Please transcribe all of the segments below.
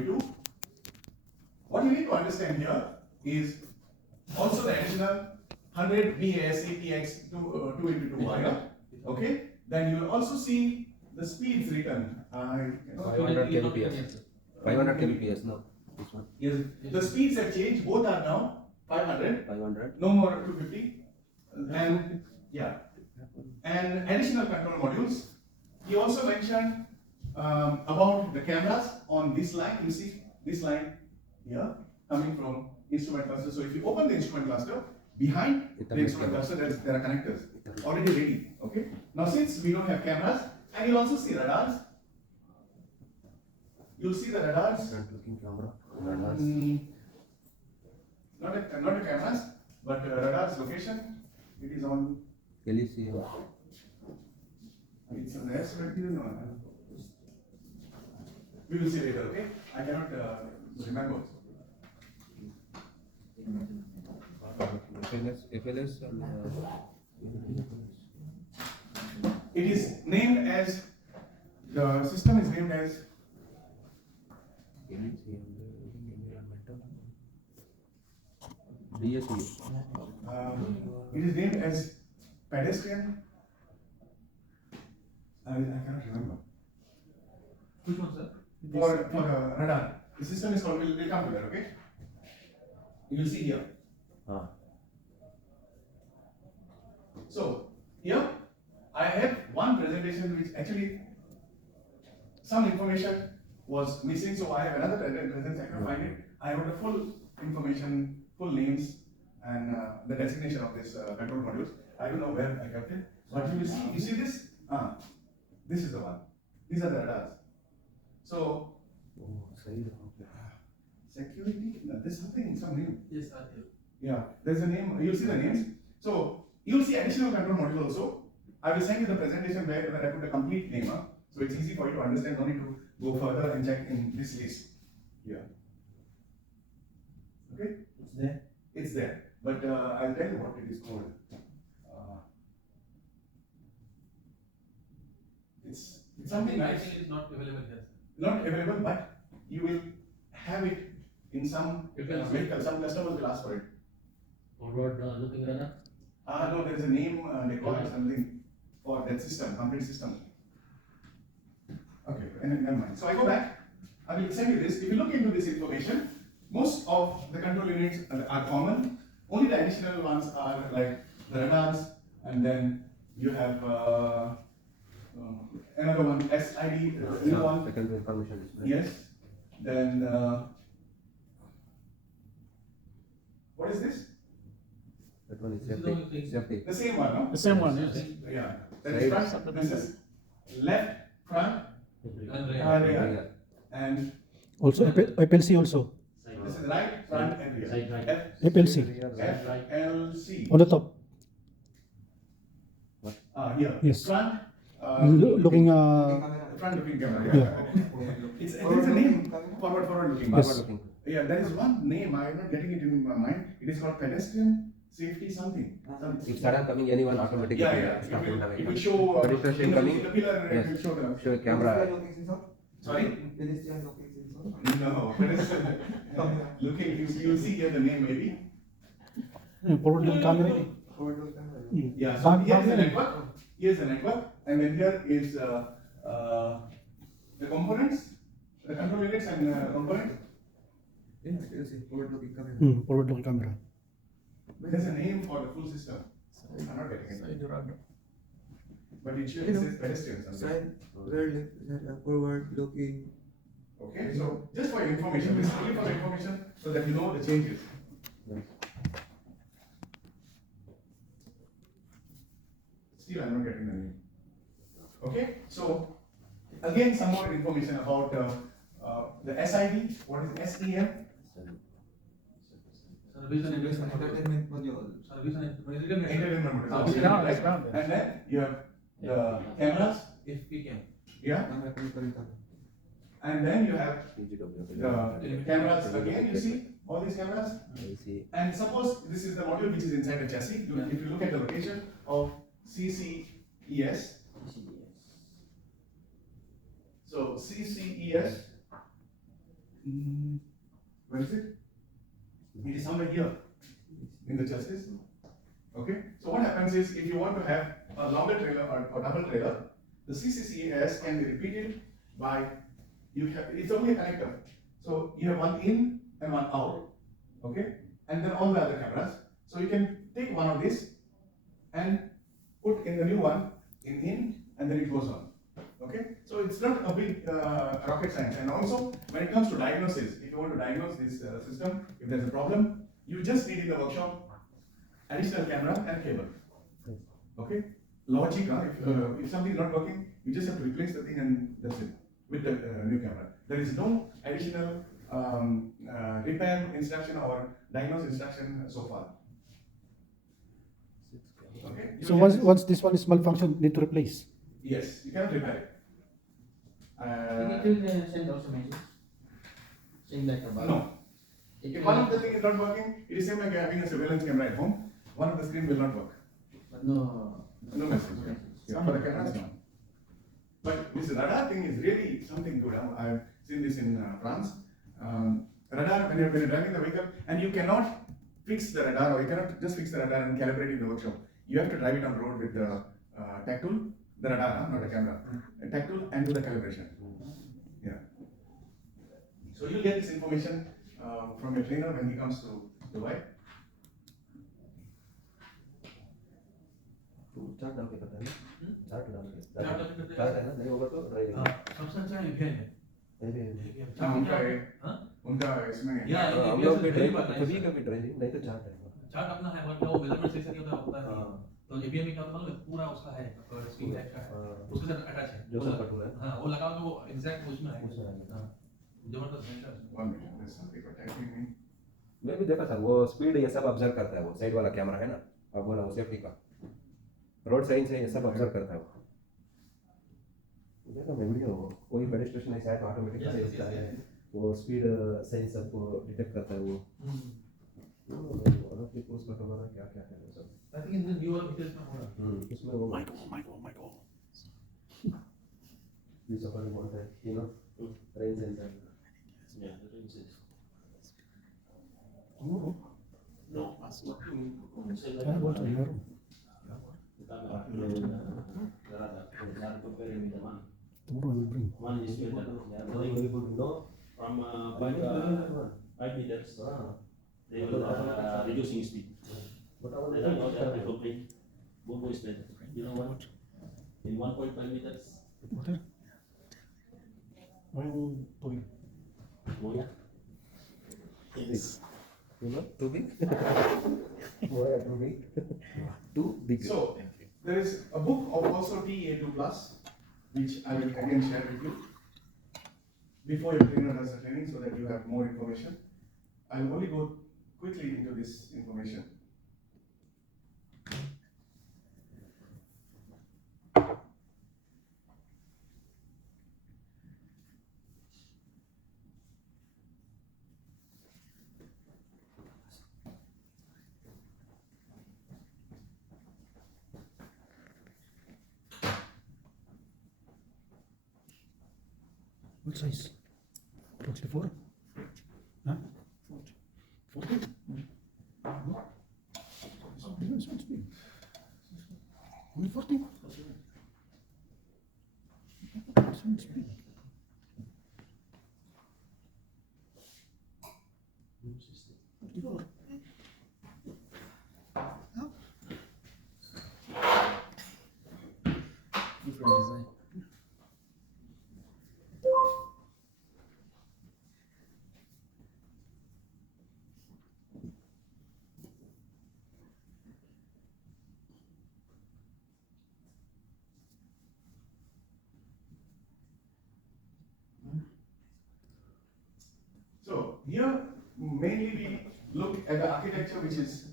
2x2. What you need to understand here is also the additional 100 VASATX 2 into 2 wire. Okay. Then you will also see the speeds written. 500 kbps. 500 kbps. No, this one. Yes. The speeds have changed. Both are now 500. 500. No more 250. And yeah. And additional control modules. He also mentioned about the cameras on this line. You see this line here coming from instrument cluster. So if you open the instrument cluster, behind the instrument cluster there are connectors already ready. Okay. Now since we don't have cameras, and you'll also see radars. You'll see the radars. Front-looking camera. Radars. Not a cameras, but radar's location. It is on. LEC. It's on the S, but you know. We will see later. Okay. I cannot remember. FLS and it is named as, the system is named as DSE. it is named as pedestrian. I cannot remember. Which one, sir? For radar. The system is called, we'll come to that, okay? You will see here. So, here I have one presentation which actually some information was missing, so I have another presentation. I can find it. I wrote the full information, full names, and the designation of this control modules. I don't know where I kept it, but you will see. You see this? This is the one. These are the radars. So, security. No, there's something, some name. Yes, I do. Yeah, there's a name. You'll see the names. So you'll see additional control module also. I will send you the presentation where I put a complete name, so it's easy for you to understand. No need to go further and check in this list. Yeah. Okay. It's there. It's there, but I'll tell you what it is called. It's something I nice. think it's not available here, sir. Not available, but you will have it in some vehicle. Some customers will ask for it. Forward looking radar. No, there is a name, they call it something for that system, complete system. Okay, never mind. So I go back, I will send you this. If you look into this information, most of the control units are common. Only the additional ones are like the radars, and then you have another one, SID, one. Secondary information. Yes. Then, what is this? That one is This is the only safety. thing. Safety. The same one, no? The same one, yes. Yeah. That is front, this is left, front, And rear. And Also FLC also. this is right, front, and rear. Side right. FLC FLC. on the top. Here. Yes. Front. Looking Front looking camera. Yeah. It's a name. Forward looking. Yes. Looking. Yeah, there is one name. I'm not getting it in my mind. It is called pedestrian safety something. If sudden coming, anyone automatically Yeah. stop in the It will vehicle. show Pedestrian in coming. the pillar. It Yes. will show the. Show camera. Sorry. Pedestrian looking sensor. No, pedestrian. Looking. You see here the name maybe. forward looking camera. Forward look camera. Yeah. So here's the network. Here's the network, and then here is the components, the control units and components. Yeah, yes, forward looking camera. Forward looking camera. There's a name for the full system. I'm not getting it. But it should say pedestrian something. Side, rear, left, forward looking. Okay, so just for your information, this is only for your information so that you know the changes. Still, I'm not getting the name. Okay, so again, some more information about the SID. What is SEM? Service and Entertainment module. Service and Entertainment mode. Yeah, Right? And then you have the cameras. FPCam. Yeah. Camera control camera. And then you have DGW. the cameras again. You see all these cameras. I see. And suppose this is the module which is inside the chassis. If you look at the location of CCES. So CCES Where is it? It is somewhere here in the justice. Okay, so what happens is if you want to have a longer trailer or double trailer, the CCCAS can be repeated by it's only a connector. So you have one in and one out. Okay, and then all the other cameras. So you can take one of these and put in the new one in and then it goes on. Okay, so it's not a big rocket science. And also when it comes to diagnosis, if you want to diagnose this system, if there's a problem, you just need in the workshop additional camera and cable. Okay, logic. If something is not working, you just have to replace the thing and that's it with the new camera. There is no additional repair instruction or diagnose instruction so far. Okay. So once this one is malfunction, need to replace. Yes, you cannot repair it. It will send also message. Saying like about. No. If one of the thing is not working, it is same like having a surveillance camera at home. One of the screen will not work. But no. No message. Some of the cameras no. But this radar thing is really something good. I've seen this in France. Radar, when you're driving the vehicle, and you cannot fix the radar, or you cannot just fix the radar and calibrate it in the workshop. You have to drive it on the road with the tach tool, the radar, not the camera. A tach tool and do the calibration. Yeah. So you'll get this information from your trainer when he comes to Dubai. Chart डाल के करता है ना chart डाल के chart डाल के करते हैं। चार्ट है ना नहीं होगा तो ड्राइविंग सबसे अच्छा EVM है। उनका इसमें या हम लोग भी ड्राइव कभी कभी ड्राइविंग नहीं तो चार्ट है चार्ट अपना है बट वो मेजरमेंट सेक्शन होता है तो EVM में क्या होता है पूरा उसका है स्क्रीन टाइप का है उसके साथ अटैच है जो सब कट हुआ है हां वो लगाओ तो वो एग्जैक्ट उसमें आएगा हां जबरदस्त sensor 1 minute, there's something attacking me. मैं भी देखा था वो स्पीड ये सब ऑब्जर्व करता है वो साइड वाला कैमरा है ना अब बोला वो सेफ्टी का रोड साइड से ये सब ऑब्जर्व करता है वो देखा मैं वीडियो कोई पेडिस्ट्रियन ऐसा है ऑटोमेटिक से इसका है वो स्पीड सेंस सबको डिटेक्ट करता है वो अलग से पोस्ट करता है क्या क्या है वो सब I think in the new वाला फीचर्स में होगा इसमें वो Michael. ये सब वाले बोलते हैं यू नो रेंज सेंसर या रेंज सेंसर No, क्या बोल रहे हो? Tomorrow I will bring. One is better. Yeah, very good no from 5 meters, they will reducing speed. but They don't know that they complain. Bumbo is better. You know what? In 1.5 meters, Water? I'm doing. oh yeah. you know too big why too big too big So there is a book of also TEA2 Plus, which I will again share with you before your trainer does the training so that you have more information. I'll only go quickly into this information. What size? 44? Huh? 40? No. This one's big. Only 40? This one's big. different design So here mainly we look at the architecture which is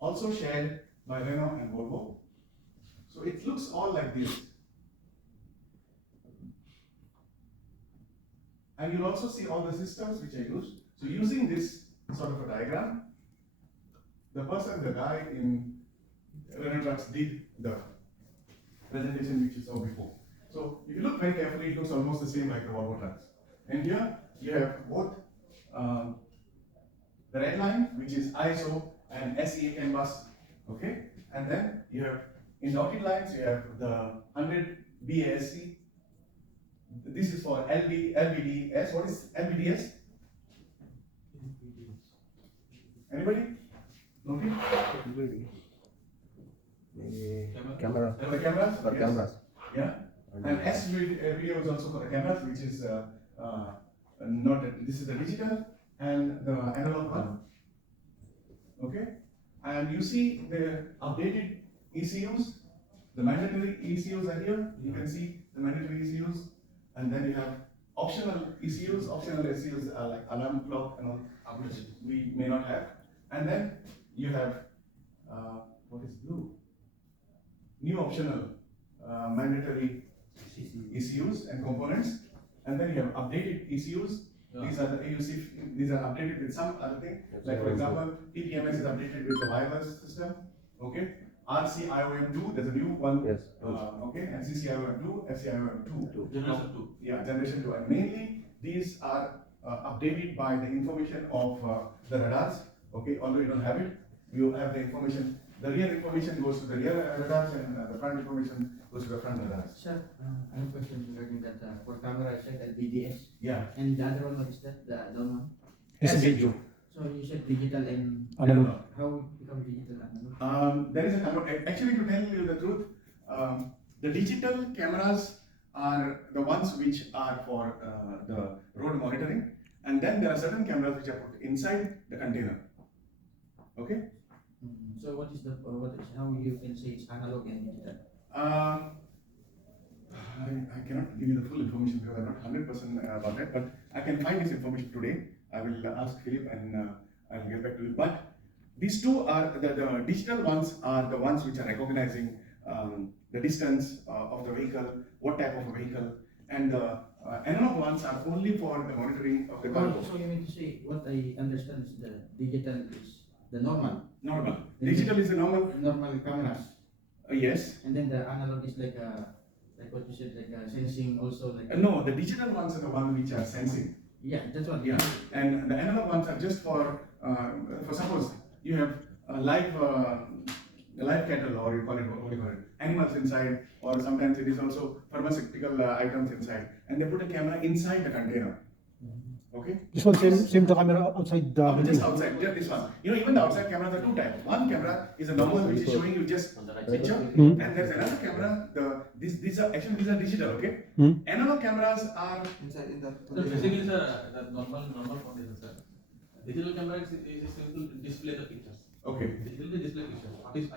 also shared by Renault and Volvo. So it looks all like this. And you'll also see all the systems which I use. So using this sort of a diagram, the person, the guy in Renault Trucks did the presentation which you saw before. So if you look very carefully, it looks almost the same like the Volvo trucks. And here you have both the red line, which is ISO and SEA CAN bus, okay? And then you have in dotted lines, you have the 100 BASC. This is for LVDS. What is LVDS? Anybody? Nobody? Camera. For the cameras? For Yes. cameras. Yeah. And video is also for the cameras, which is this is the digital and the analog one. Okay. And you see the updated ECUs, the mandatory ECUs are here. You can see the mandatory ECUs, and then you have optional ECUs. Optional ECUs are like alarm clock and all, which we may not have. And then you have what is blue? New optional mandatory ECUs and components, and then you have updated ECUs. Yeah. These are the AUC. These are updated with some other thing. Like for example, PPMS is updated with the wireless system. Okay. RCIOM2, there's a new one. Yes. Okay. And CCIOM2, FCIOM2. Generation 2. Yeah, generation 2. And mainly these are updated by the information of the radars. Okay. Although you don't have it, you have the information. The rear information goes to the rear radars, and the front information goes to the front radars. Sir, I have a question regarding that for camera, I said that BDS, Yeah. and the other one, what is that, the other one? It's a video. So you said digital and Analog. how it become digital and analog? There is actually, to tell you the truth, the digital cameras are the ones which are for the road monitoring, and then there are certain cameras which are put inside the container. Okay. So what is how you can say it's analog and digital? I cannot give you the full information because I'm not 100% about that, but I can find this information today. I will ask Philip and I'll get back to you. But these two are the digital ones are the ones which are recognizing the distance of the vehicle, what type of a vehicle, and the analog ones are only for the monitoring of the cargo. So you mean to say, what I understand is the digital is the normal Normal. Digital is the normal. cameras, Yes. and then the analog is like what you said, like sensing also like. No, the digital ones are the ones which are sensing. Yeah, that's what. Yeah, and the analog ones are just for suppose you have live cattle, or you call it what do you call it, animals inside, or sometimes it is also pharmaceutical items inside, and they put a camera inside the container. Okay. This one same the camera outside the Just building. outside, just this one. You know, even the outside cameras are two types. One camera is a normal which is showing you just On the right picture, side. Hmm. and there's another camera. These are digital. Okay. Hmm. Analog cameras are Inside in the So basically, sir, the normal condition, sir. Digital camera is a simple display the pictures. okay. Digital display pictures. What is